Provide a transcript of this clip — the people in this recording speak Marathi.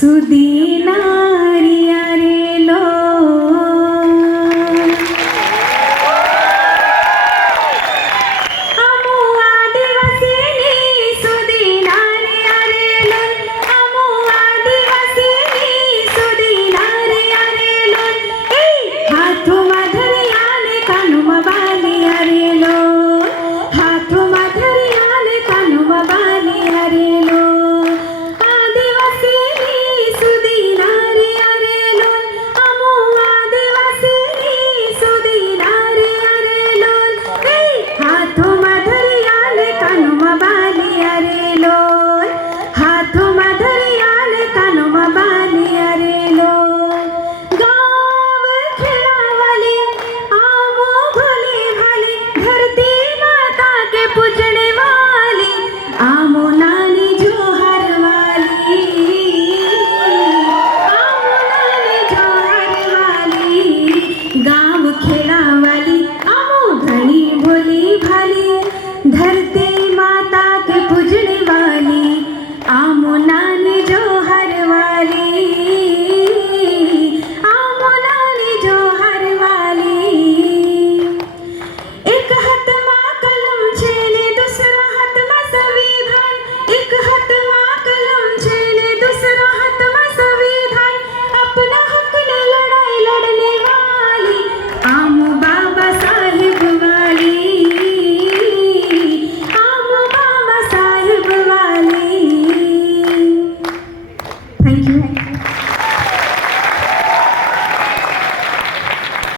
सुदीनारी अरे लो अमो आदिवासीनी सुदीनारी अरे लो अमो आदिवासीनी सुदीनारी अरे लो हाथों मधुरियाने कानुम बाली अरे लो हाथों मधुरियाने कानुम बाली अरे लो खेड़ा वाली आओ घनी भोली भाली धरती